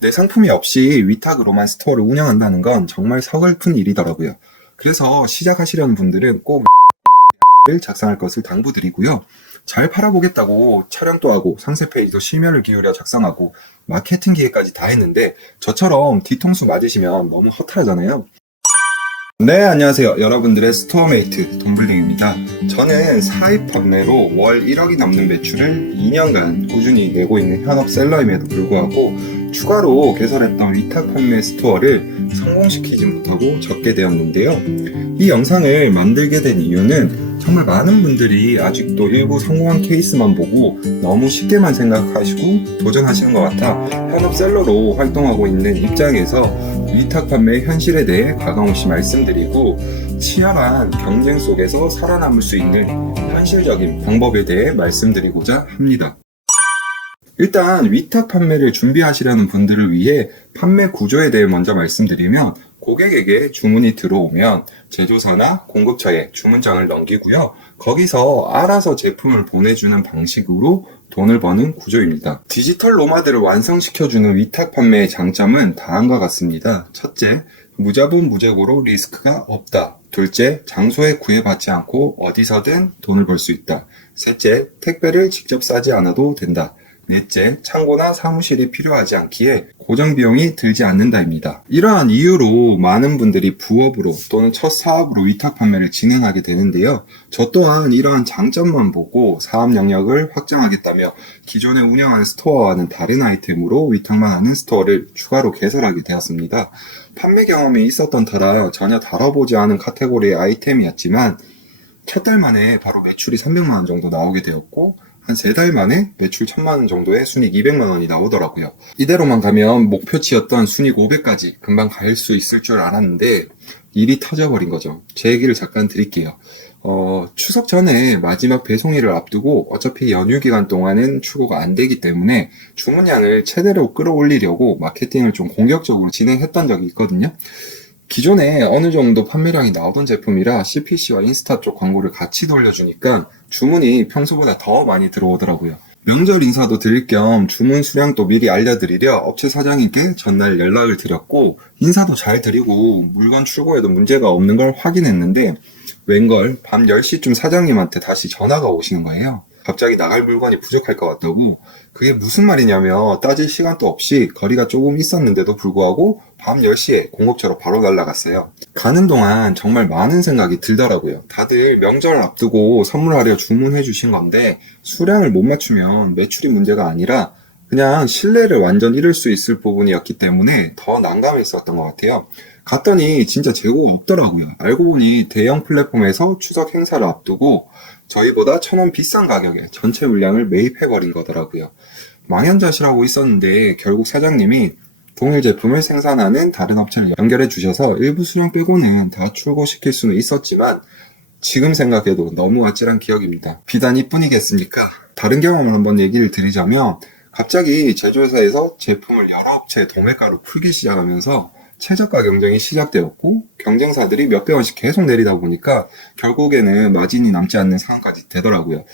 내 상품이 없이 위탁으로만 스토어를 운영한다는 건 정말 서글픈 일이더라고요. 그래서 시작하시려는 분들은 꼭 를 작성할 것을 당부드리고요. 잘 팔아보겠다고 촬영도 하고 상세 페이지도 심혈을 기울여 작성하고 마케팅 기획까지 다 했는데 저처럼 뒤통수 맞으시면 너무 허탈하잖아요. 네, 안녕하세요. 여러분들의 스토어메이트 돈블링입니다. 저는 사입 판매로 월 1억이 넘는 매출을 2년간 꾸준히 내고 있는 현업 셀러임에도 불구하고 추가로 개설했던 위탁 판매 스토어를 성공시키지 못하고 접게 되었는데요. 이 영상을 만들게 된 이유는 정말 많은 분들이 아직도 일부 성공한 케이스만 보고 너무 쉽게만 생각하시고 도전하시는 것 같아 현업 셀러로 활동하고 있는 입장에서 위탁 판매의 현실에 대해 가감없이 말씀드리고 치열한 경쟁 속에서 살아남을 수 있는 현실적인 방법에 대해 말씀드리고자 합니다. 일단 위탁 판매를 준비하시려는 분들을 위해 판매 구조에 대해 먼저 말씀드리면 고객에게 주문이 들어오면 제조사나 공급처에 주문장을 넘기고요. 거기서 알아서 제품을 보내주는 방식으로 돈을 버는 구조입니다. 디지털 노마드를 완성시켜주는 위탁 판매의 장점은 다음과 같습니다. 첫째, 무자본 무재고로 리스크가 없다. 둘째, 장소에 구애받지 않고 어디서든 돈을 벌 수 있다. 셋째, 택배를 직접 싸지 않아도 된다. 넷째, 창고나 사무실이 필요하지 않기에 고정 비용이 들지 않는다입니다. 이러한 이유로 많은 분들이 부업으로 또는 첫 사업으로 위탁 판매를 진행하게 되는데요. 저 또한 이러한 장점만 보고 사업 영역을 확장하겠다며 기존에 운영하는 스토어와는 다른 아이템으로 위탁만 하는 스토어를 추가로 개설하게 되었습니다. 판매 경험이 있었던 터라 전혀 다뤄보지 않은 카테고리의 아이템이었지만 첫 달 만에 바로 매출이 300만 원 정도 나오게 되었고 한 3달 만에 매출 1000만 원 정도의 순익 200만 원이 나오더라고요. 이대로만 가면 목표치였던 순익 500까지 금방 갈 수 있을 줄 알았는데 일이 터져버린 거죠. 제 얘기를 잠깐 드릴게요. 추석 전에 마지막 배송일을 앞두고 어차피 연휴 기간 동안은 출고가 안 되기 때문에 주문량을 최대로 끌어올리려고 마케팅을 좀 공격적으로 진행했던 적이 있거든요. 기존에 어느 정도 판매량이 나오던 제품이라 CPC와 인스타 쪽 광고를 같이 돌려주니까 주문이 평소보다 더 많이 들어오더라고요. 명절 인사도 드릴 겸 주문 수량도 미리 알려드리려 업체 사장님께 전날 연락을 드렸고 인사도 잘 드리고 물건 출고에도 문제가 없는 걸 확인했는데 웬걸 밤 10시쯤 사장님한테 다시 전화가 오시는 거예요. 갑자기 나갈 물건이 부족할 것 같다고. 그게 무슨 말이냐면 따질 시간도 없이 거리가 조금 있었는데도 불구하고 밤 10시에 공급처로 바로 날아갔어요. 가는 동안 정말 많은 생각이 들더라고요. 다들 명절 앞두고 선물하려 주문해 주신 건데 수량을 못 맞추면 매출이 문제가 아니라 그냥 신뢰를 완전 잃을 수 있을 부분이었기 때문에 더 난감했었던 것 같아요. 갔더니 진짜 재고가 없더라고요. 알고 보니 대형 플랫폼에서 추석 행사를 앞두고 저희보다 1,000원 비싼 가격에 전체 물량을 매입해버린 거더라고요. 망연자실하고 있었는데 결국 사장님이 동일 제품을 생산하는 다른 업체를 연결해 주셔서 일부 수량 빼고는 다 출고시킬 수는 있었지만 지금 생각해도 너무 아찔한 기억입니다. 비단 이뿐이겠습니까? 다른 경험을 한번 얘기를 드리자면 갑자기 제조회사에서 제품을 여러 업체에 도매가로 풀기 시작하면서 최저가 경쟁이 시작되었고 경쟁사들이 몇백 원씩 계속 내리다 보니까 결국에는 마진이 남지 않는 상황까지 되더라고요.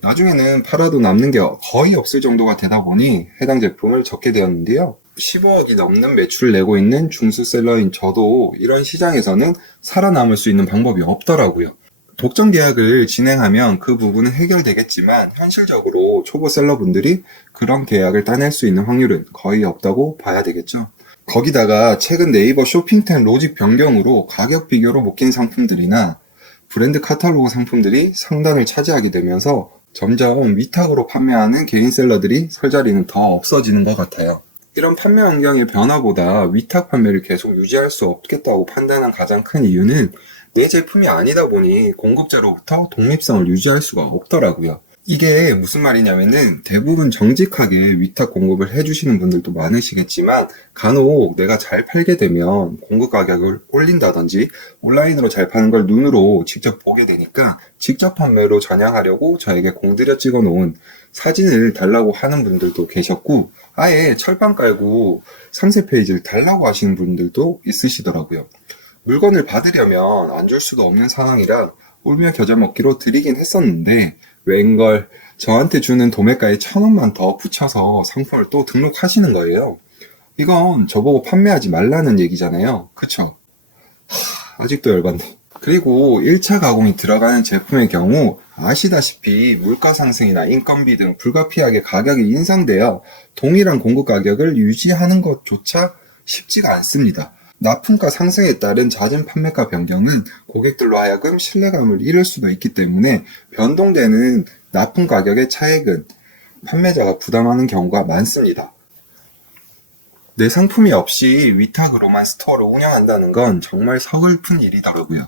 나중에는 팔아도 남는 게 거의 없을 정도가 되다 보니 해당 제품을 접게 되었는데요. 15억이 넘는 매출을 내고 있는 중수셀러인 저도 이런 시장에서는 살아남을 수 있는 방법이 없더라고요. 독점 계약을 진행하면 그 부분은 해결되겠지만 현실적으로 초보 셀러분들이 그런 계약을 따낼 수 있는 확률은 거의 없다고 봐야 되겠죠. 거기다가 최근 네이버 쇼핑템 로직 변경으로 가격 비교로 묶인 상품들이나 브랜드 카탈로그 상품들이 상단을 차지하게 되면서 점점 위탁으로 판매하는 개인 셀러들이 설 자리는 더 없어지는 것 같아요. 이런 판매 환경의 변화보다 위탁 판매를 계속 유지할 수 없겠다고 판단한 가장 큰 이유는 내 제품이 아니다 보니 공급자로부터 독립성을 유지할 수가 없더라고요. 이게 무슨 말이냐면은 대부분 정직하게 위탁 공급을 해주시는 분들도 많으시겠지만 간혹 내가 잘 팔게 되면 공급 가격을 올린다든지 온라인으로 잘 파는 걸 눈으로 직접 보게 되니까 직접 판매로 전향하려고 저에게 공들여 찍어 놓은 사진을 달라고 하는 분들도 계셨고 아예 철판 깔고 상세 페이지를 달라고 하시는 분들도 있으시더라고요. 물건을 받으려면 안 줄 수도 없는 상황이라 울며 겨자 먹기로 드리긴 했었는데 웬걸 저한테 주는 도매가에 1,000원만 더 붙여서 상품을 또 등록하시는 거예요. 이건 저보고 판매하지 말라는 얘기잖아요. 그쵸? 아직도 열받네. 그리고 1차 가공이 들어가는 제품의 경우 아시다시피 물가 상승이나 인건비 등 불가피하게 가격이 인상되어 동일한 공급 가격을 유지하는 것조차 쉽지가 않습니다. 납품가 상승에 따른 잦은 판매가 변경은 고객들로 하여금 신뢰감을 잃을 수도 있기 때문에 변동되는 납품 가격의 차액은 판매자가 부담하는 경우가 많습니다. 내 상품이 없이 위탁으로만 스토어를 운영한다는 건 정말 서글픈 일이더라고요.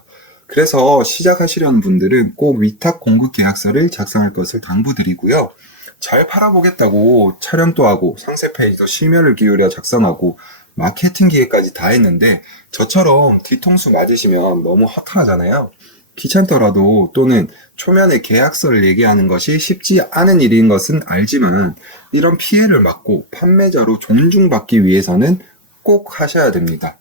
그래서 시작하시려는 분들은 꼭 위탁 공급 계약서를 작성할 것을 당부드리고요. 잘 팔아보겠다고 촬영도 하고 상세 페이지도 심혈을 기울여 작성하고 마케팅 기획까지 다 했는데 저처럼 뒤통수 맞으시면 너무 허탈하잖아요. 귀찮더라도 또는 초면에 계약서를 얘기하는 것이 쉽지 않은 일인 것은 알지만 이런 피해를 막고 판매자로 존중받기 위해서는 꼭 하셔야 됩니다.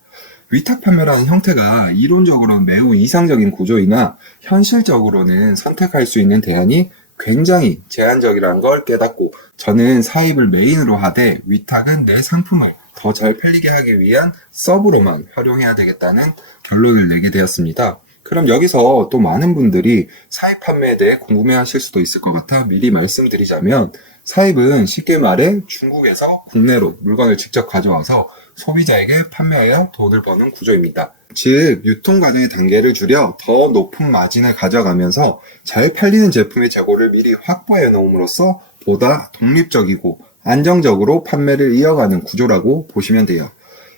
위탁 판매라는 형태가 이론적으로는 매우 이상적인 구조이나 현실적으로는 선택할 수 있는 대안이 굉장히 제한적이라는 걸 깨닫고 저는 사입을 메인으로 하되 위탁은 내 상품을 더 잘 팔리게 하기 위한 서브로만 활용해야 되겠다는 결론을 내게 되었습니다. 그럼 여기서 또 많은 분들이 사입 판매에 대해 궁금해하실 수도 있을 것 같아 미리 말씀드리자면 사입은 쉽게 말해 중국에서 국내로 물건을 직접 가져와서 소비자에게 판매하여 돈을 버는 구조입니다. 즉 유통 과정의 단계를 줄여 더 높은 마진을 가져가면서 잘 팔리는 제품의 재고를 미리 확보해 놓음으로써 보다 독립적이고 안정적으로 판매를 이어가는 구조라고 보시면 돼요.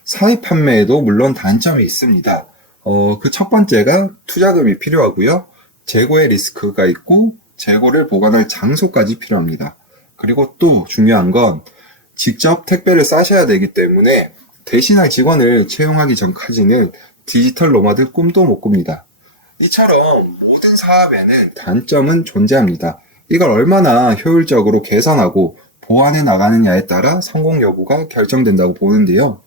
사입 판매에도 물론 단점이 있습니다. 그 첫 번째가 투자금이 필요하고요. 재고의 리스크가 있고 재고를 보관할 장소까지 필요합니다. 그리고 또 중요한 건 직접 택배를 싸셔야 되기 때문에 대신할 직원을 채용하기 전까지는 디지털 노마드 꿈도 못 꿉니다. 이처럼 모든 사업에는 단점은 존재합니다. 이걸 얼마나 효율적으로 개선하고 보완해 나가느냐에 따라 성공 여부가 결정된다고 보는데요.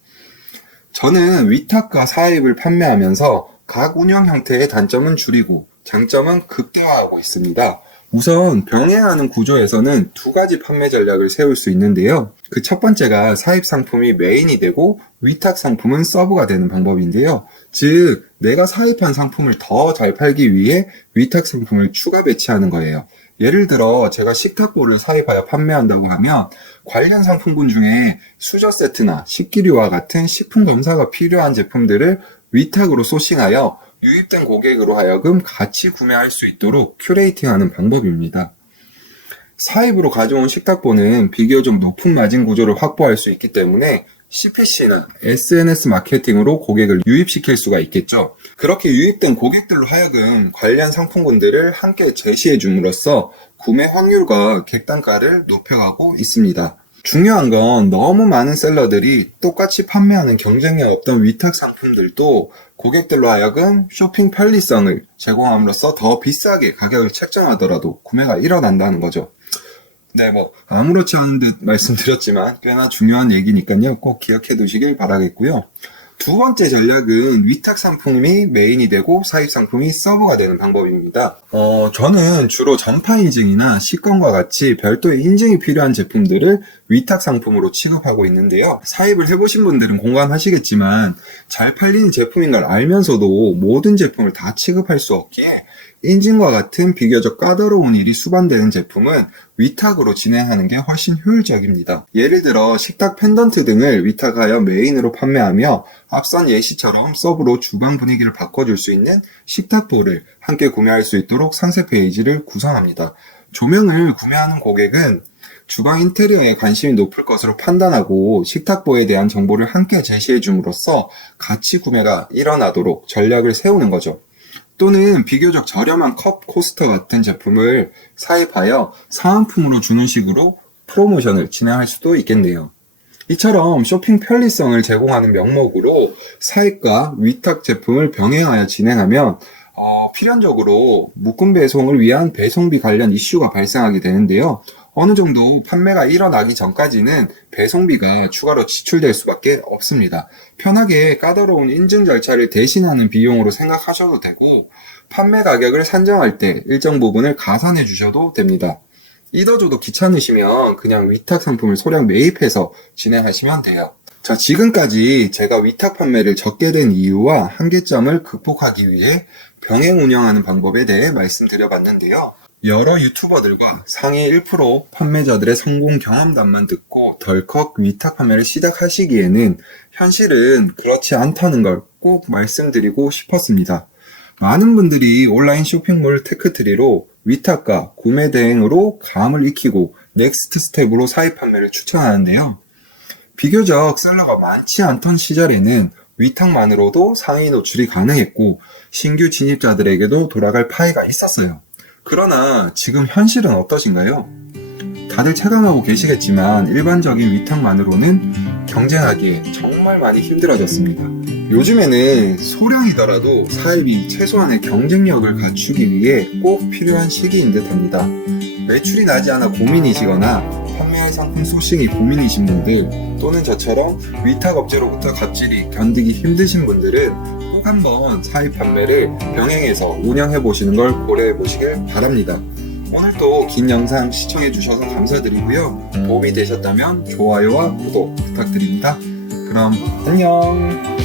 저는 위탁과 사입을 판매하면서 각 운영 형태의 단점은 줄이고 장점은 극대화하고 있습니다. 우선 병행하는 구조에서는 두 가지 판매 전략을 세울 수 있는데요. 그 첫 번째가 사입 상품이 메인이 되고 위탁 상품은 서브가 되는 방법인데요. 즉 내가 사입한 상품을 더 잘 팔기 위해 위탁 상품을 추가 배치하는 거예요. 예를 들어 제가 식탁보를 사입하여 판매한다고 하면 관련 상품군 중에 수저 세트나 식기류와 같은 식품 검사가 필요한 제품들을 위탁으로 소싱하여 유입된 고객으로 하여금 같이 구매할 수 있도록 큐레이팅하는 방법입니다. 사입으로 가져온 식탁보는 비교적 높은 마진 구조를 확보할 수 있기 때문에 CPC나 SNS 마케팅으로 고객을 유입시킬 수가 있겠죠. 그렇게 유입된 고객들로 하여금 관련 상품군들을 함께 제시해 줌으로써 구매 확률과 객단가를 높여가고 있습니다. 중요한 건 너무 많은 셀러들이 똑같이 판매하는 경쟁력 없던 위탁 상품들도 고객들로 하여금 쇼핑 편리성을 제공함으로써 더 비싸게 가격을 책정하더라도 구매가 일어난다는 거죠. 네, 아무렇지 않은 듯 말씀드렸지만 꽤나 중요한 얘기니까요. 꼭 기억해 두시길 바라겠고요. 두 번째 전략은 위탁 상품이 메인이 되고 사입 상품이 서브가 되는 방법입니다. 저는 주로 전파 인증이나 식권과 같이 별도의 인증이 필요한 제품들을 위탁 상품으로 취급하고 있는데요. 사입을 해보신 분들은 공감하시겠지만 잘 팔리는 제품인 걸 알면서도 모든 제품을 다 취급할 수 없기에 인증과 같은 비교적 까다로운 일이 수반되는 제품은 위탁으로 진행하는 게 훨씬 효율적입니다. 예를 들어 식탁 펜던트 등을 위탁하여 메인으로 판매하며 앞선 예시처럼 서브로 주방 분위기를 바꿔줄 수 있는 식탁보를 함께 구매할 수 있도록 상세 페이지를 구성합니다. 조명을 구매하는 고객은 주방 인테리어에 관심이 높을 것으로 판단하고 식탁보에 대한 정보를 함께 제시해 줌으로써 같이 구매가 일어나도록 전략을 세우는 거죠. 또는 비교적 저렴한 컵 코스터 같은 제품을 사입하여 사은품으로 주는 식으로 프로모션을 진행할 수도 있겠네요. 이처럼 쇼핑 편리성을 제공하는 명목으로 사입과 위탁 제품을 병행하여 진행하면 필연적으로 묶음 배송을 위한 배송비 관련 이슈가 발생하게 되는데요. 어느 정도 판매가 일어나기 전까지는 배송비가 추가로 지출될 수밖에 없습니다. 편하게 까다로운 인증 절차를 대신하는 비용으로 생각하셔도 되고 판매 가격을 산정할 때 일정 부분을 가산해 주셔도 됩니다. 이더줘도 귀찮으시면 그냥 위탁 상품을 소량 매입해서 진행하시면 돼요. 자, 지금까지 제가 위탁 판매를 적게 된 이유와 한계점을 극복하기 위해 병행 운영하는 방법에 대해 말씀드려봤는데요. 여러 유튜버들과 상위 1% 판매자들의 성공 경험담만 듣고 덜컥 위탁 판매를 시작하시기에는 현실은 그렇지 않다는 걸 꼭 말씀드리고 싶었습니다. 많은 분들이 온라인 쇼핑몰 테크트리로 위탁과 구매 대행으로 감을 익히고 넥스트 스텝으로 사입 판매를 추천하는데요. 비교적 셀러가 많지 않던 시절에는 위탁만으로도 상위 노출이 가능했고 신규 진입자들에게도 돌아갈 파이가 있었어요. 그러나 지금 현실은 어떠신가요? 다들 체감하고 계시겠지만 일반적인 위탁만으로는 경쟁하기에 정말 많이 힘들어졌습니다. 요즘에는 소량이더라도 사입이 최소한의 경쟁력을 갖추기 위해 꼭 필요한 시기인 듯 합니다. 매출이 나지 않아 고민이시거나 판매할 상품 소싱이 고민이신 분들 또는 저처럼 위탁업체로부터 갑질이 견디기 힘드신 분들은 꼭 한번 사입 판매를 병행해서 운영해 보시는 걸 고려해 보시길 바랍니다. 오늘도 긴 영상 시청해 주셔서 감사드리고요. 도움이 되셨다면 좋아요와 구독 부탁드립니다. 그럼 안녕.